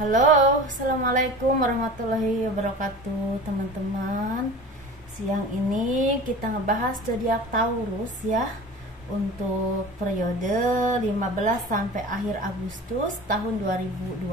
Halo, assalamualaikum warahmatullahi wabarakatuh, teman-teman. Siang ini kita ngebahas zodiak Taurus ya, untuk periode 15 sampai akhir Agustus tahun 2021.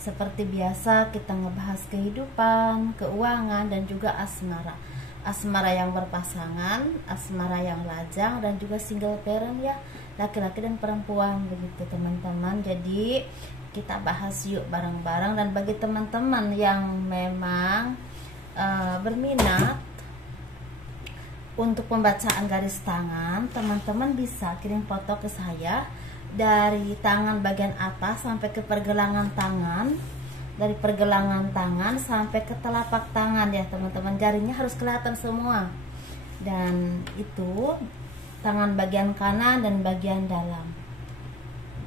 Seperti biasa kita ngebahas kehidupan, keuangan, dan juga asmara. Asmara yang berpasangan, asmara yang lajang, dan juga single parent ya, laki-laki dan perempuan begitu teman-teman. Jadi kita bahas yuk bareng-bareng. Dan bagi teman-teman yang memang berminat untuk pembacaan garis tangan, teman-teman bisa kirim foto ke saya dari tangan bagian atas sampai ke pergelangan tangan, dari pergelangan tangan sampai ke telapak tangan ya teman-teman. Jarinya harus kelihatan semua, dan itu tangan bagian kanan dan bagian dalam.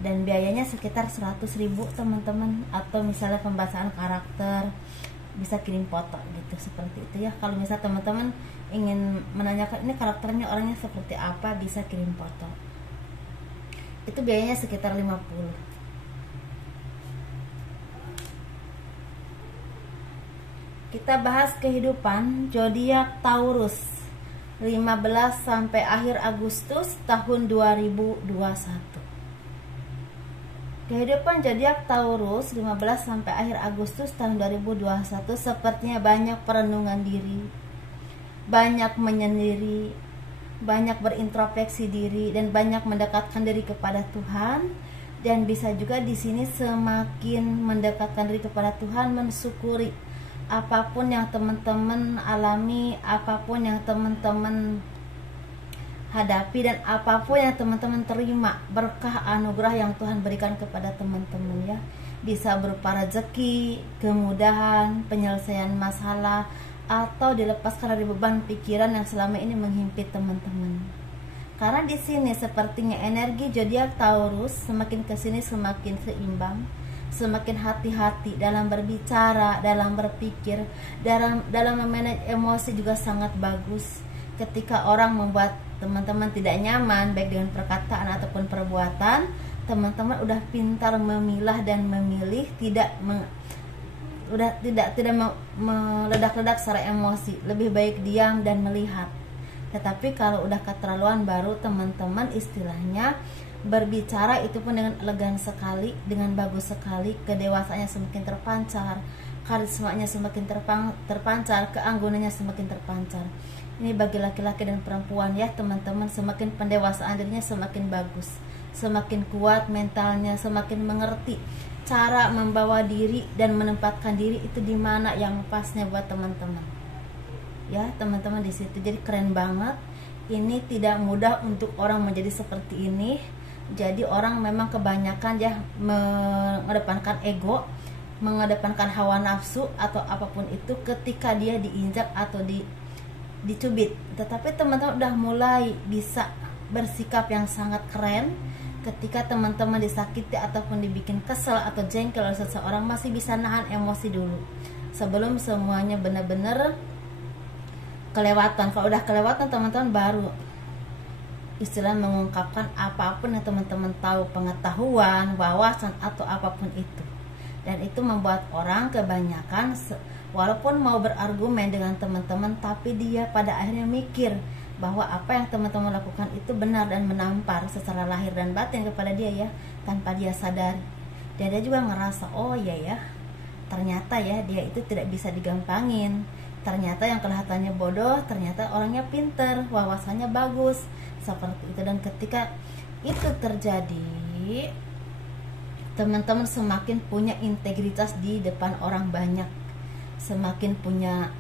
Dan biayanya sekitar 100.000 teman-teman. Atau misalnya pembacaan karakter, bisa kirim foto gitu, seperti itu ya. Kalau misalnya teman-teman ingin menanyakan ini karakternya orangnya seperti apa, bisa kirim foto. Itu biayanya sekitar 50. Kita bahas kehidupan zodiak Taurus 15 sampai akhir Agustus tahun 2021. Kehidupan zodiak Taurus 15 sampai akhir Agustus tahun 2021 sepertinya banyak perenungan diri, banyak menyendiri, banyak berintrospeksi diri, dan banyak mendekatkan diri kepada Tuhan. Dan bisa juga di sini semakin mendekatkan diri kepada Tuhan, mensyukuri apapun yang teman-teman alami, apapun yang teman-teman hadapi, dan apapun yang teman-teman terima, berkah anugerah yang Tuhan berikan kepada teman-teman ya. Bisa berupa rezeki, kemudahan, penyelesaian masalah, atau dilepaskan dari beban pikiran yang selama ini menghimpit teman-teman. Karena di sini sepertinya energi zodiak Taurus semakin kesini semakin seimbang, semakin hati-hati dalam berbicara, dalam berpikir, dalam memanage emosi juga sangat bagus. Ketika orang membuat teman-teman tidak nyaman, baik dengan perkataan ataupun perbuatan, teman-teman udah pintar memilah dan memilih, tidak meledak-ledak secara emosi, lebih baik diam dan melihat. Tetapi kalau udah keterlaluan, baru teman-teman istilahnya berbicara itu pun dengan elegan sekali, dengan bagus sekali, kedewasaannya semakin terpancar, karismanya semakin terpancar, keanggunannya semakin terpancar. Ini bagi laki-laki dan perempuan ya teman-teman. Semakin pendewasaan dirinya semakin bagus, semakin kuat mentalnya, semakin mengerti cara membawa diri dan menempatkan diri itu di mana yang pasnya buat teman-teman ya teman-teman di situ. Jadi keren banget. Ini tidak mudah untuk orang menjadi seperti ini. Jadi orang memang kebanyakan ya mengedepankan ego, mengedepankan hawa nafsu atau apapun itu ketika dia diinjak atau dicubit. Tetapi teman-teman udah mulai bisa bersikap yang sangat keren ketika teman-teman disakiti ataupun dibikin kesel atau jengkel oleh seseorang, masih bisa nahan emosi dulu sebelum semuanya benar-benar kelewatan. Kalau udah kelewatan teman-teman baru istilah mengungkapkan apapun yang teman-teman tahu, pengetahuan, wawasan atau apapun itu. Dan itu membuat orang kebanyakan walaupun mau berargumen dengan teman-teman, tapi dia pada akhirnya mikir bahwa apa yang teman-teman lakukan itu benar dan menampar secara lahir dan batin kepada dia ya, tanpa dia sadari. Dan dia juga ngerasa, oh iya ya, ternyata ya dia itu tidak bisa digampangin. Ternyata yang kelihatannya bodoh, ternyata orangnya pinter, wawasannya bagus, seperti itu. Dan ketika itu terjadi, teman-teman semakin punya integritas di depan orang banyak, semakin punya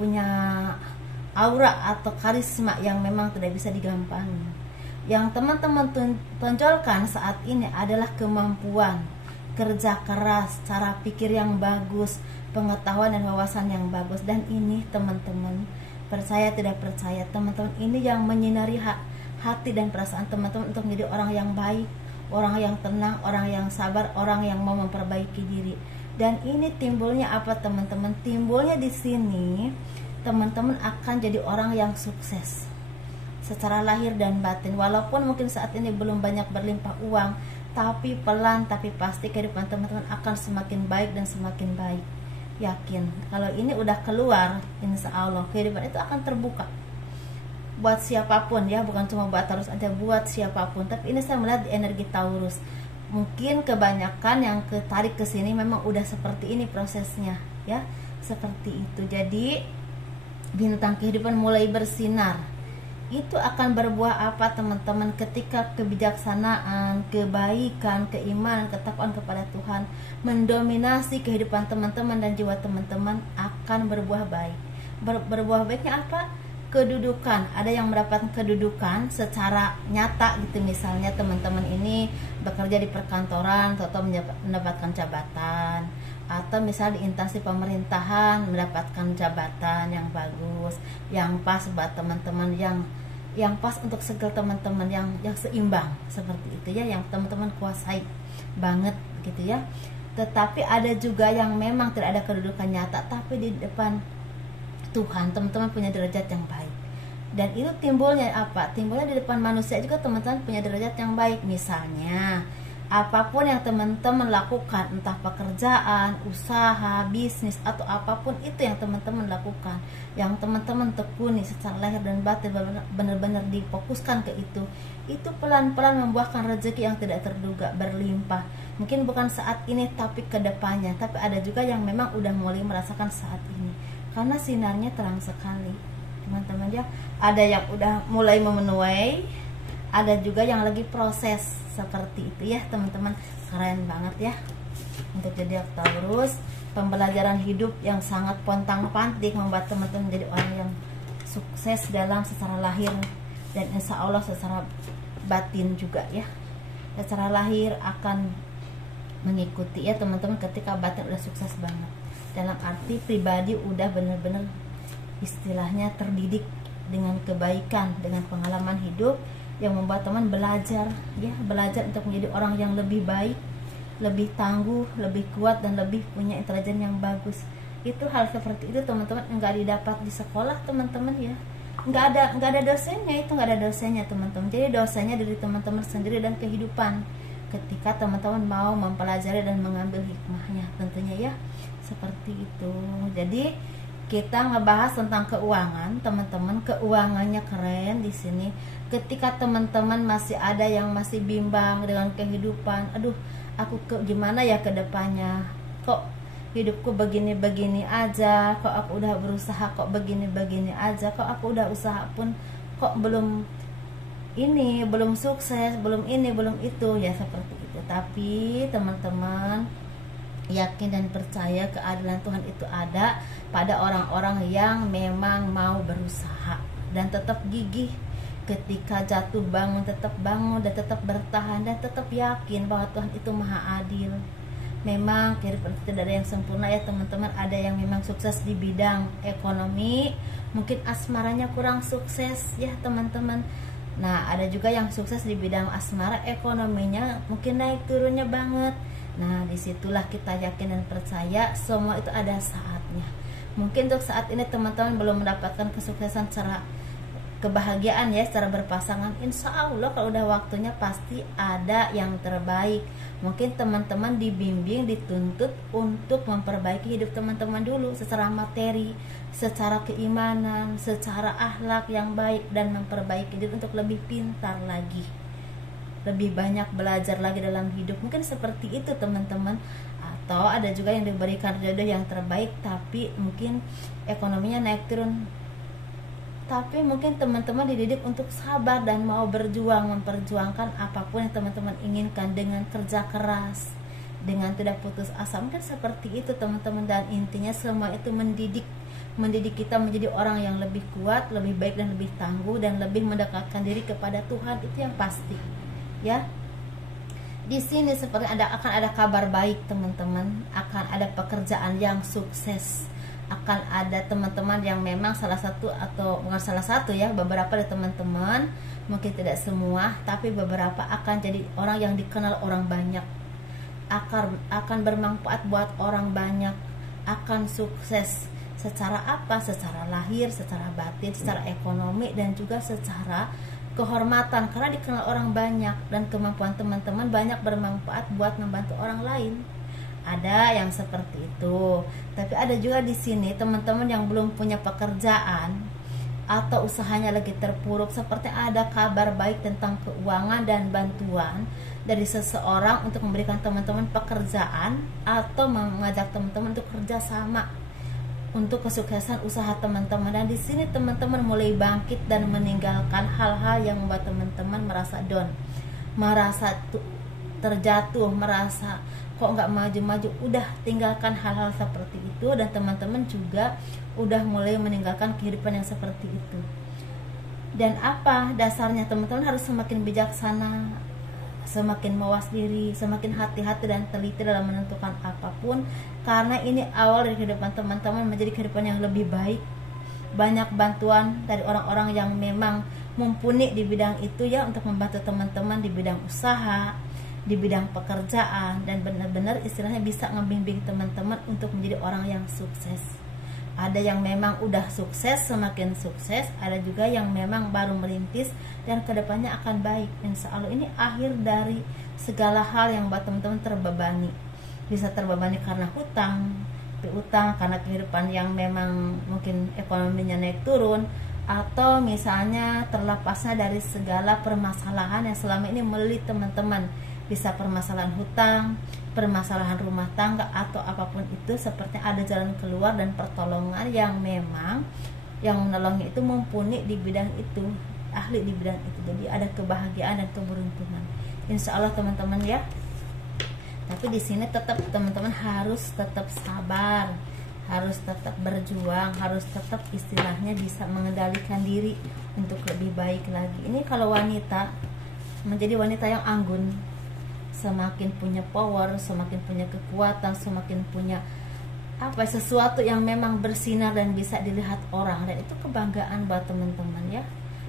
punya aura atau karisma yang memang tidak bisa digampangin. Yang teman-teman tonjolkan saat ini adalah kemampuan, kerja keras, cara pikir yang bagus, pengetahuan dan wawasan yang bagus. Dan ini teman-teman, percaya tidak percaya, teman-teman ini yang menyinari hati dan perasaan teman-teman untuk menjadi orang yang baik, orang yang tenang, orang yang sabar, orang yang mau memperbaiki diri. Dan ini timbulnya apa teman-teman? Timbulnya di sini teman-teman akan jadi orang yang sukses secara lahir dan batin. Walaupun mungkin saat ini belum banyak berlimpah uang, tapi pelan tapi pasti kehidupan teman-teman akan semakin baik dan semakin baik. Yakin kalau ini udah keluar, insya Allah kehidupan itu akan terbuka buat siapapun ya, bukan cuma buat Taurus aja, buat siapapun. Tapi ini saya melihat di energi Taurus, mungkin kebanyakan yang ketarik ke sini memang udah seperti ini prosesnya ya, seperti itu. Jadi bintang kehidupan mulai bersinar. Itu akan berbuah apa teman-teman? Ketika kebijaksanaan, kebaikan, keimanan, ketakwaan kepada Tuhan mendominasi kehidupan teman-teman dan jiwa teman-teman, akan berbuah baik. Berbuah baiknya apa? Kedudukan. Ada yang mendapatkan kedudukan secara nyata gitu, misalnya teman-teman ini bekerja di perkantoran atau mendapatkan jabatan, atau misalnya di instansi pemerintahan mendapatkan jabatan yang bagus, yang pas buat teman-teman, yang pas untuk segel teman-teman, yang seimbang, seperti itu ya, yang teman-teman kuasai banget gitu ya. Tetapi ada juga yang memang tidak ada kedudukan nyata, tapi di depan Tuhan teman-teman punya derajat yang baik. Dan itu timbulnya apa? Timbulnya di depan manusia juga teman-teman punya derajat yang baik. Misalnya apapun yang teman-teman lakukan, entah pekerjaan, usaha, bisnis, atau apapun itu yang teman-teman lakukan, yang teman-teman tekuni secara lahir dan batin, benar-benar difokuskan ke itu pelan-pelan membuahkan rezeki yang tidak terduga, berlimpah. Mungkin bukan saat ini tapi ke depannya. Tapi ada juga yang memang udah mulai merasakan saat ini, karena sinarnya terang sekali teman-teman ya. Ada yang udah mulai memenuhi, ada juga yang lagi proses, seperti itu ya teman-teman. Keren banget ya untuk jadi Taurus. Pembelajaran hidup yang sangat pontang-panting membuat teman-teman menjadi orang yang sukses dalam secara lahir dan insya Allah secara batin juga ya. Secara lahir akan mengikuti ya teman-teman, ketika batin udah sukses banget, dalam arti pribadi udah bener-bener istilahnya terdidik dengan kebaikan, dengan pengalaman hidup yang membuat teman belajar ya, belajar untuk menjadi orang yang lebih baik, lebih tangguh, lebih kuat, dan lebih punya intelijen yang bagus. Itu hal seperti itu teman-teman enggak didapat di sekolah teman-teman ya. Enggak ada dosennya, itu enggak ada dosennya teman-teman. Jadi dosennya dari teman-teman sendiri dan kehidupan. Ketika teman-teman mau mempelajari dan mengambil hikmahnya tentunya ya. Seperti itu. Jadi kita ngebahas tentang keuangan, teman-teman. Keuangannya keren di sini. Ketika teman-teman masih ada yang masih bimbang dengan kehidupan, aduh, aku gimana ya ke depannya? Kok hidupku begini-begini aja? Kok aku udah berusaha kok begini-begini aja? Kok aku udah usaha pun kok belum ini, belum sukses, belum ini, belum itu ya, seperti itu. Tapi teman-teman yakin dan percaya keadilan Tuhan itu ada pada orang-orang yang memang mau berusaha dan tetap gigih. Ketika jatuh bangun, tetap bangun dan tetap bertahan dan tetap yakin bahwa Tuhan itu maha adil. Memang kehidupan tidak ada yang sempurna ya teman-teman. Ada yang memang sukses di bidang ekonomi, mungkin asmaranya kurang sukses ya teman-teman. Nah ada juga yang sukses di bidang asmara, ekonominya mungkin naik turunnya banget. Nah disitulah kita yakin dan percaya semua itu ada saatnya. Mungkin untuk saat ini teman-teman belum mendapatkan kesuksesan secara kebahagiaan ya, secara berpasangan. Insya Allah kalau udah waktunya pasti ada yang terbaik. Mungkin teman-teman dibimbing, dituntut untuk memperbaiki hidup teman-teman dulu secara materi, secara keimanan, secara akhlak yang baik, dan memperbaiki diri untuk lebih pintar lagi, lebih banyak belajar lagi dalam hidup. Mungkin seperti itu teman-teman. Atau ada juga yang diberikan jodoh yang terbaik tapi mungkin ekonominya naik turun, tapi mungkin teman-teman dididik untuk sabar dan mau berjuang, memperjuangkan apapun yang teman-teman inginkan dengan kerja keras, dengan tidak putus asa. Mungkin seperti itu teman-teman. Dan intinya semua itu mendidik kita menjadi orang yang lebih kuat, lebih baik, dan lebih tangguh, dan lebih mendekatkan diri kepada Tuhan. Itu yang pasti ya. Di sini seperti akan ada kabar baik teman-teman, akan ada pekerjaan yang sukses, akan ada teman-teman yang memang salah satu, atau bukan salah satu ya, beberapa dari teman-teman, mungkin tidak semua, tapi beberapa akan jadi orang yang dikenal orang banyak, akan bermanfaat buat orang banyak, akan sukses secara apa? Secara lahir, secara batin, secara ekonomi, dan juga secara kehormatan karena dikenal orang banyak, dan kemampuan teman-teman banyak bermanfaat buat membantu orang lain. Ada yang seperti itu. Tapi ada juga di sini teman-teman yang belum punya pekerjaan atau usahanya lagi terpuruk, seperti ada kabar baik tentang keuangan dan bantuan dari seseorang untuk memberikan teman-teman pekerjaan atau mengajak teman-teman untuk kerjasama untuk kesuksesan usaha teman-teman. Dan di sini teman-teman mulai bangkit dan meninggalkan hal-hal yang membuat teman-teman merasa down, merasa terjatuh, merasa kok nggak maju-maju. Udah tinggalkan hal-hal seperti itu, dan teman-teman juga udah mulai meninggalkan kehidupan yang seperti itu. Dan apa dasarnya? Teman-teman harus semakin bijaksana, semakin mawas diri, semakin hati-hati dan teliti dalam menentukan apapun, karena ini awal dari kehidupan teman-teman menjadi kehidupan yang lebih baik. Banyak bantuan dari orang-orang yang memang mumpuni di bidang itu ya, untuk membantu teman-teman di bidang usaha, di bidang pekerjaan, dan benar-benar istilahnya bisa ngebimbing teman-teman untuk menjadi orang yang sukses. Ada yang memang udah sukses, semakin sukses, ada juga yang memang baru merintis dan kedepannya akan baik. Insya Allah ini akhir dari segala hal yang buat teman-teman terbebani. Bisa terbebani karena hutang, piutang, karena kehidupan yang memang mungkin ekonominya naik turun, atau misalnya terlepasnya dari segala permasalahan yang selama ini melilit teman-teman. Bisa permasalahan hutang, permasalahan rumah tangga, atau apapun itu, seperti ada jalan keluar dan pertolongan yang memang yang menolongnya itu mumpuni di bidang itu, ahli di bidang itu. Jadi ada kebahagiaan dan keberuntungan, insya Allah teman-teman ya. Tapi di sini tetap teman-teman harus tetap sabar, harus tetap berjuang, harus tetap istilahnya bisa mengendalikan diri untuk lebih baik lagi. Ini kalau wanita menjadi wanita yang anggun, semakin punya power, semakin punya kekuatan, semakin punya sesuatu yang memang bersinar dan bisa dilihat orang, dan itu kebanggaan buat teman-teman ya.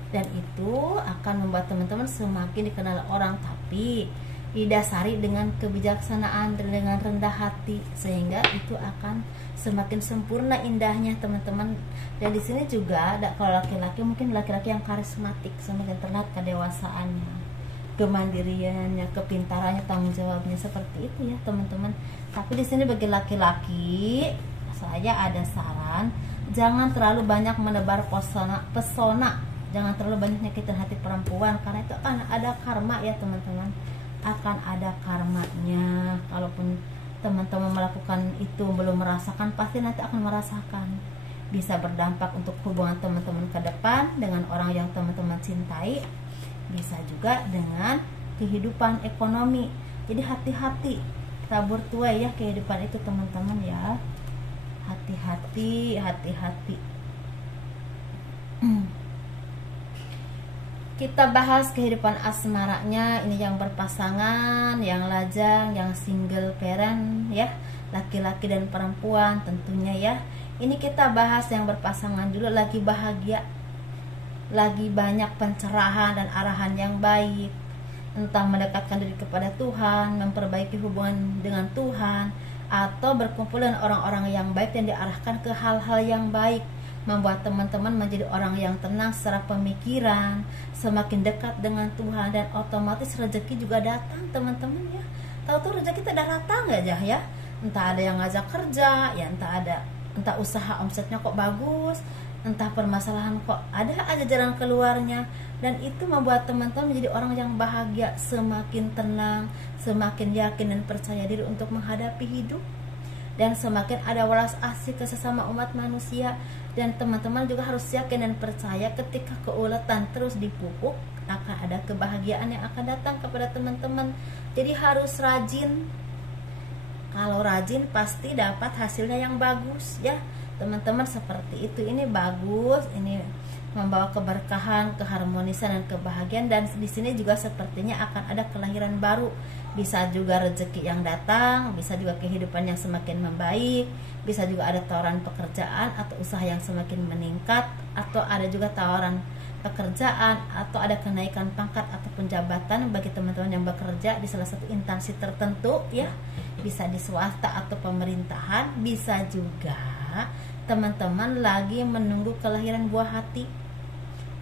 Dan itu akan membuat teman-teman semakin dikenal orang, tapi didasari dengan kebijaksanaan, dengan rendah hati, sehingga itu akan semakin sempurna indahnya teman-teman. Dan di sini juga ada, kalau laki-laki mungkin laki-laki yang karismatik, semakin terlihat kedewasaannya, kemandiriannya, kepintarannya, tanggung jawabnya, seperti itu ya teman-teman. Tapi di sini bagi laki-laki, saya ada saran, jangan terlalu banyak menebar pesona, jangan terlalu banyak nyakitin hati perempuan, karena itu akan ada karma ya teman-teman, akan ada karmanya. Kalaupun teman-teman melakukan itu belum merasakan, pasti nanti akan merasakan. Bisa berdampak untuk hubungan teman-teman ke depan dengan orang yang teman-teman cintai, bisa juga dengan kehidupan ekonomi. Jadi hati-hati, tabur tuai ya kehidupan itu teman-teman ya. Hati-hati, hati-hati. Kita bahas kehidupan asmaranya, ini yang berpasangan, yang lajang, yang single parent ya, laki-laki dan perempuan tentunya ya. Ini kita bahas yang berpasangan dulu, lagi bahagia, lagi banyak pencerahan dan arahan yang baik, entah mendekatkan diri kepada Tuhan, memperbaiki hubungan dengan Tuhan, atau berkumpul dengan orang-orang yang baik dan diarahkan ke hal-hal yang baik, membuat teman-teman menjadi orang yang tenang secara pemikiran, semakin dekat dengan Tuhan, dan otomatis rezeki juga datang teman-teman ya. Tahu tuh rezeki tidak datang aja ya, entah ada yang ngajak kerja ya, entah usaha omsetnya kok bagus, entah permasalahan kok ada aja jalan keluarnya. Dan itu membuat teman-teman menjadi orang yang bahagia, semakin tenang, semakin yakin dan percaya diri untuk menghadapi hidup, dan semakin ada welas asih ke sesama umat manusia. Dan teman-teman juga harus yakin dan percaya ketika keuletan terus dipupuk, akan ada kebahagiaan yang akan datang kepada teman-teman. Jadi harus rajin. Kalau rajin pasti dapat hasilnya yang bagus ya teman-teman, seperti itu. Ini bagus, ini membawa keberkahan, keharmonisan dan kebahagiaan. Dan di sini juga sepertinya akan ada kelahiran baru, bisa juga rezeki yang datang, bisa juga kehidupan yang semakin membaik, bisa juga ada tawaran pekerjaan atau usaha yang semakin meningkat, atau ada juga tawaran pekerjaan, atau ada kenaikan pangkat ataupun jabatan bagi teman-teman yang bekerja di salah satu instansi tertentu ya, bisa di swasta atau pemerintahan. Bisa juga teman-teman lagi menunggu kelahiran buah hati,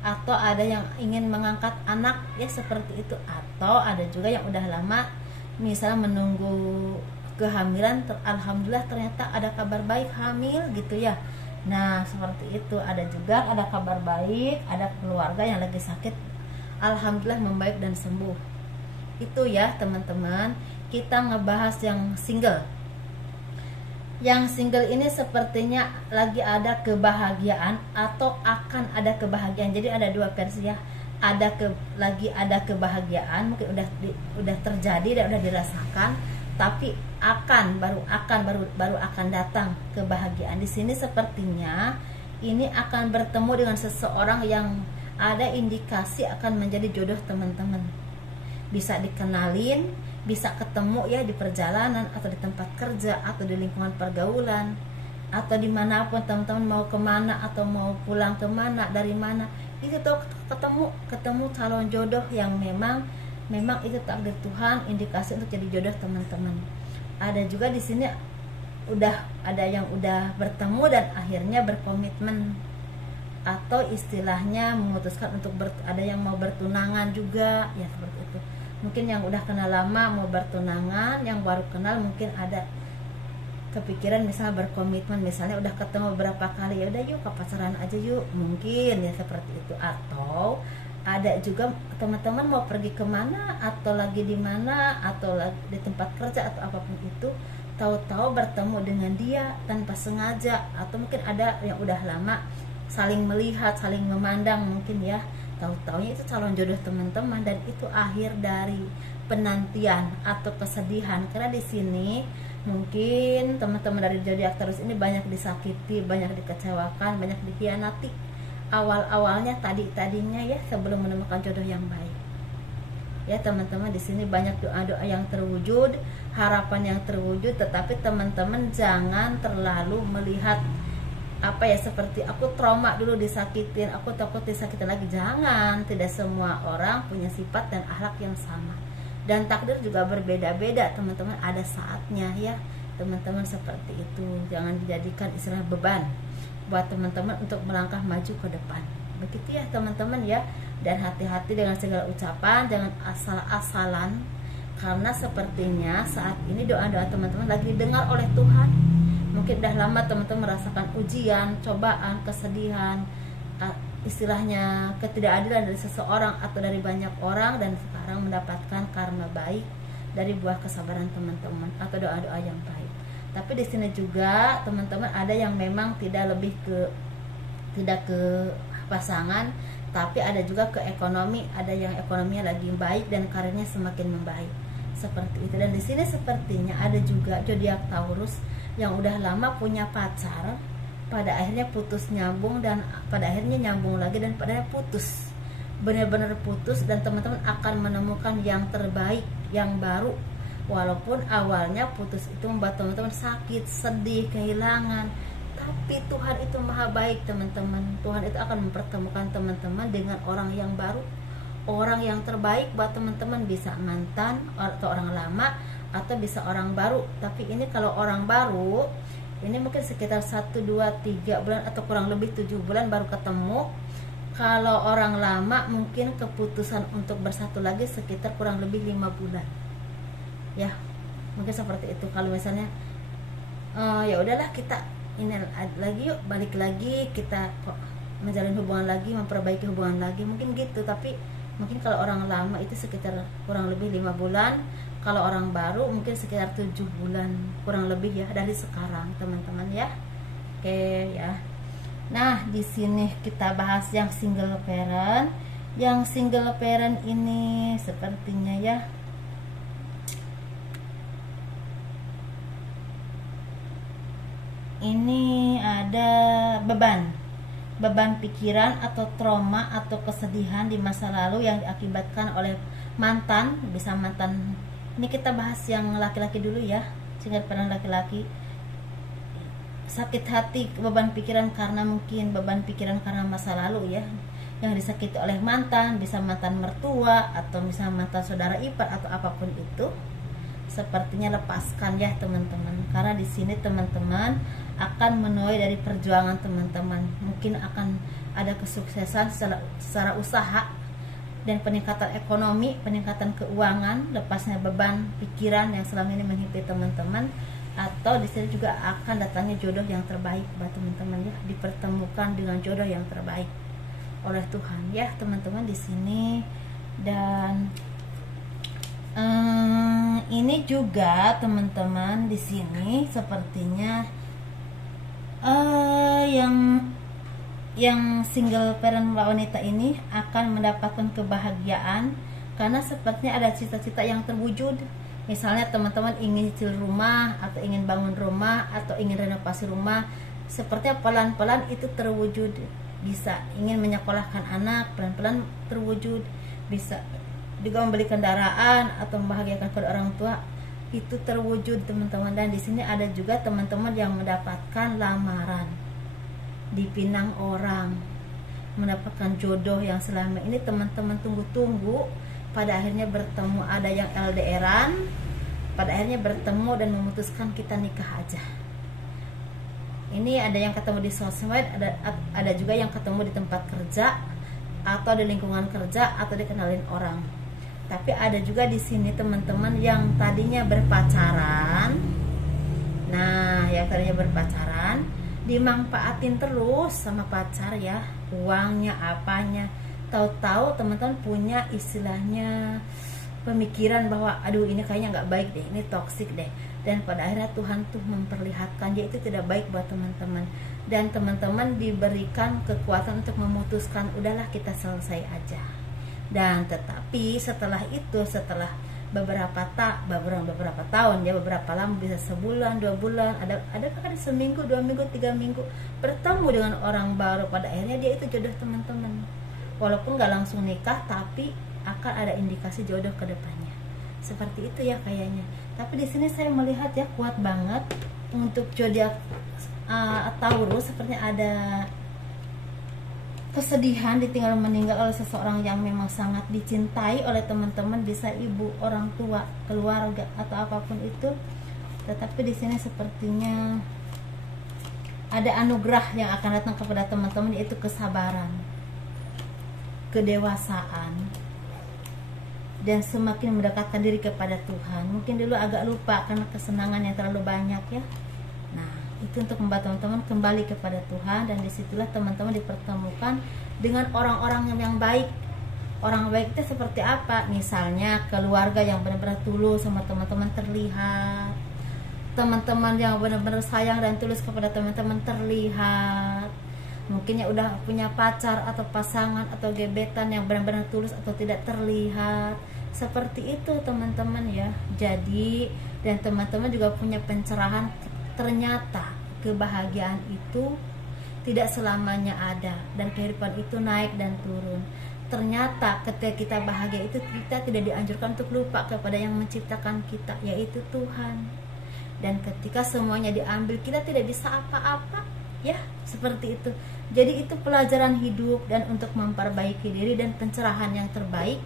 atau ada yang ingin mengangkat anak ya seperti itu, atau ada juga yang udah lama misalnya menunggu kehamilan, alhamdulillah ternyata ada kabar baik hamil gitu ya. Nah seperti itu, ada juga ada kabar baik, ada keluarga yang lagi sakit alhamdulillah membaik dan sembuh. Itu ya teman-teman, kita ngebahas yang single. Yang single ini sepertinya lagi ada kebahagiaan atau akan ada kebahagiaan. Jadi ada dua versi ya. Lagi ada kebahagiaan, mungkin udah terjadi dan udah dirasakan, tapi baru akan datang kebahagiaan. Di sini sepertinya ini akan bertemu dengan seseorang yang ada indikasi akan menjadi jodoh teman-teman. Bisa dikenalin, bisa ketemu ya di perjalanan atau di tempat kerja atau di lingkungan pergaulan atau dimanapun teman-teman mau kemana atau mau pulang kemana, dari mana, itu tuh ketemu calon jodoh yang memang itu takdir Tuhan, indikasi untuk jadi jodoh teman-teman. Ada juga di sini ada yang udah bertemu dan akhirnya berkomitmen atau istilahnya memutuskan untuk ada yang mau bertunangan juga ya, seperti itu. Mungkin yang udah kenal lama mau bertunangan, yang baru kenal mungkin ada kepikiran misalnya berkomitmen, misalnya udah ketemu berapa kali, ya udah yuk pacaran aja yuk, mungkin ya seperti itu. Atau ada juga teman-teman mau pergi kemana atau lagi di mana atau lagi di tempat kerja atau apapun itu, tahu-tahu bertemu dengan dia tanpa sengaja, atau mungkin ada yang udah lama saling melihat, saling memandang mungkin ya, tahu-taunya itu calon jodoh teman-teman, dan itu akhir dari penantian atau kesedihan. Karena di sini mungkin teman-teman dari zodiak Taurus ini banyak disakiti, banyak dikecewakan, banyak dikhianati awal-awalnya tadinya ya, sebelum menemukan jodoh yang baik. Ya teman-teman, di sini banyak doa-doa yang terwujud, harapan yang terwujud, tetapi teman-teman jangan terlalu melihat seperti aku trauma dulu disakitin, aku takut disakitin lagi. Jangan, tidak semua orang punya sifat dan akhlak yang sama, dan takdir juga berbeda-beda teman-teman, ada saatnya ya teman-teman, seperti itu. Jangan dijadikan istilah beban buat teman-teman untuk melangkah maju ke depan, begitu ya teman-teman ya. Dan hati-hati dengan segala ucapan, jangan asal-asalan, karena sepertinya saat ini doa-doa teman-teman lagi didengar oleh Tuhan. Mungkin udah lama teman-teman merasakan ujian, cobaan, kesedihan, istilahnya ketidakadilan dari seseorang atau dari banyak orang, dan sekarang mendapatkan karma baik dari buah kesabaran teman-teman atau doa-doa yang baik. Tapi di sini juga teman-teman ada yang memang tidak ke pasangan, tapi ada juga ke ekonomi, ada yang ekonominya lagi baik dan karirnya semakin membaik, seperti itu. Dan di sini sepertinya ada juga zodiak Taurus yang udah lama punya pacar, pada akhirnya putus nyambung, dan pada akhirnya nyambung lagi, dan pada akhirnya putus, benar-benar putus. Dan teman-teman akan menemukan yang terbaik, yang baru, walaupun awalnya putus itu membuat teman-teman sakit, sedih, kehilangan. Tapi Tuhan itu maha baik teman-teman. Tuhan itu akan mempertemukan teman-teman dengan orang yang baru, orang yang terbaik buat teman-teman. Bisa mantan atau orang lama, atau bisa orang baru. Tapi ini kalau orang baru, ini mungkin sekitar 1, 2, 3 bulan atau kurang lebih 7 bulan baru ketemu. Kalau orang lama mungkin keputusan untuk bersatu lagi sekitar kurang lebih 5 bulan ya, mungkin seperti itu. Kalau misalnya ya udahlah kita ini lagi yuk, balik lagi, kita kok menjalin hubungan lagi, memperbaiki hubungan lagi, mungkin gitu. Tapi mungkin kalau orang lama itu sekitar kurang lebih 5 bulan, kalau orang baru mungkin sekitar 7 bulan kurang lebih ya dari sekarang teman-teman ya. Oke ya. Nah di sini kita bahas yang single parent. Yang single parent ini sepertinya ya, ini ada beban pikiran atau trauma atau kesedihan di masa lalu yang diakibatkan oleh mantan. Bisa mantan, ini kita bahas yang laki-laki dulu ya, single parent laki-laki. Sakit hati, beban pikiran karena mungkin beban pikiran karena masa lalu ya, yang disakiti oleh mantan. Bisa mantan mertua atau misalnya mantan saudara ipar atau apapun itu. sepertinya lepaskan ya teman-teman, karena di sini teman-teman akan menuai dari perjuangan teman-teman. Mungkin akan ada kesuksesan secara usaha dan peningkatan ekonomi, peningkatan keuangan, lepasnya beban pikiran yang selama ini menghimpit teman-teman. Atau di sini juga akan datangnya jodoh yang terbaik buat teman-teman ya, dipertemukan dengan jodoh yang terbaik oleh Tuhan ya teman-teman di sini. Dan ini juga teman-teman di sini sepertinya yang single parent wanita ini akan mendapatkan kebahagiaan karena sepertinya ada cita-cita yang terwujud. Misalnya teman-teman ingin cicil rumah, atau ingin bangun rumah, atau ingin renovasi rumah, sepertinya pelan-pelan itu terwujud. Bisa ingin menyekolahkan anak, pelan-pelan terwujud. Bisa juga membeli kendaraan atau membahagiakan kedua orang tua, itu terwujud teman-teman. Dan di sini ada juga teman-teman yang mendapatkan lamaran, dipinang orang, mendapatkan jodoh yang selama ini teman-teman tunggu-tunggu, pada akhirnya bertemu. Ada yang LDRan, pada akhirnya bertemu dan memutuskan kita nikah aja. Ini ada yang ketemu di sosmed, ada juga yang ketemu di tempat kerja atau di lingkungan kerja atau dikenalin orang. Tapi ada juga di sini teman-teman yang tadinya berpacaran. Nah, yang tadinya berpacaran dimanfaatin terus sama pacar ya, uangnya, apanya. Tahu-tahu teman-teman punya istilahnya pemikiran bahwa aduh ini kayaknya nggak baik deh, ini toksik deh, dan pada akhirnya Tuhan tuh memperlihatkan dia itu tidak baik buat teman-teman, dan teman-teman diberikan kekuatan untuk memutuskan udahlah kita selesai aja. Dan tetapi setelah itu, setelah beberapa tahun ya, beberapa lama, bisa sebulan, 2 bulan, ada bahkan seminggu, 2 minggu, 3 minggu bertemu dengan orang baru, pada akhirnya dia itu jodoh teman-teman. Walaupun nggak langsung nikah, tapi akan ada indikasi jodoh ke depannya. Seperti itu ya kayaknya. Tapi di sini saya melihat ya kuat banget untuk zodiak Taurus, sepertinya ada kesedihan ditinggal meninggal oleh seseorang yang memang sangat dicintai oleh teman-teman, bisa ibu, orang tua, keluarga atau apapun itu. Tetapi di sini sepertinya ada anugerah yang akan datang kepada teman-teman, yaitu kesabaran, kedewasaan, dan semakin mendekatkan diri kepada Tuhan. Mungkin dulu agak lupa karena kesenangan yang terlalu banyak ya. Nah, itu untuk membuat teman-teman kembali kepada Tuhan, dan disitulah teman-teman dipertemukan dengan orang-orang yang baik. Orang baik itu seperti apa? Misalnya keluarga yang benar-benar tulus sama teman-teman terlihat, teman-teman yang benar-benar sayang dan tulus kepada teman-teman terlihat. Mungkin ya udah punya pacar atau pasangan atau gebetan yang benar-benar tulus atau tidak terlihat. Seperti itu teman-teman ya. Jadi, dan teman-teman juga punya pencerahan, ternyata kebahagiaan itu tidak selamanya ada, dan kehidupan itu naik dan turun. Ternyata ketika kita bahagia itu, kita tidak dianjurkan untuk lupa kepada yang menciptakan kita, yaitu Tuhan. Dan ketika semuanya diambil, kita tidak bisa apa-apa ya, seperti itu. Jadi itu pelajaran hidup dan untuk memperbaiki diri, dan pencerahan yang terbaik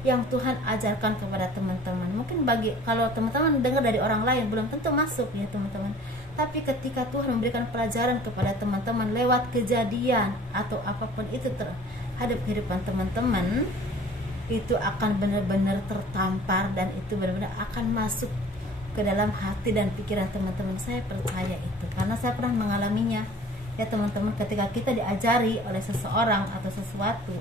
yang Tuhan ajarkan kepada teman-teman. Mungkin kalau teman-teman dengar dari orang lain belum tentu masuk ya teman-teman. Tapi ketika Tuhan memberikan pelajaran kepada teman-teman lewat kejadian atau apapun itu terhadap kehidupan teman-teman, itu akan benar-benar tertampar, dan itu benar-benar akan masuk ke dalam hati dan pikiran teman-teman. Saya percaya itu karena saya pernah mengalaminya ya teman-teman. Ketika kita diajari oleh seseorang atau sesuatu,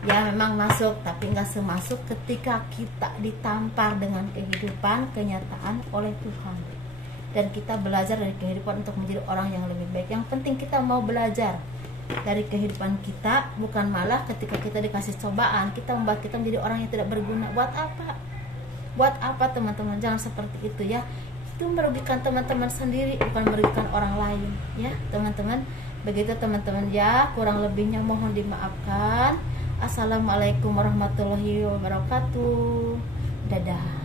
ya memang masuk, tapi nggak semasuk ketika kita ditampar dengan kehidupan, kenyataan oleh Tuhan, dan kita belajar dari kehidupan untuk menjadi orang yang lebih baik. Yang penting kita mau belajar dari kehidupan kita, bukan malah ketika kita dikasih cobaan kita membuat kita menjadi orang yang tidak berguna. Buat apa teman-teman? Jangan seperti itu ya. Itu merugikan teman-teman sendiri, bukan merugikan orang lain ya teman-teman. Begitu teman-teman ya, kurang lebihnya mohon dimaafkan. Assalamualaikum warahmatullahi wabarakatuh. Dadah.